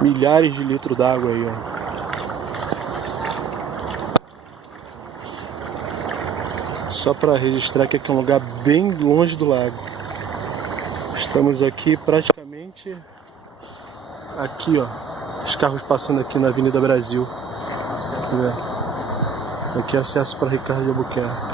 Milhares de litros d'água aí, ó. Só para registrar que aqui é um lugar bem longe do lago. Estamos aqui praticamente aqui, ó. Os carros passando aqui na Avenida Brasil. Aqui é acesso para Ricardo de Albuquerque.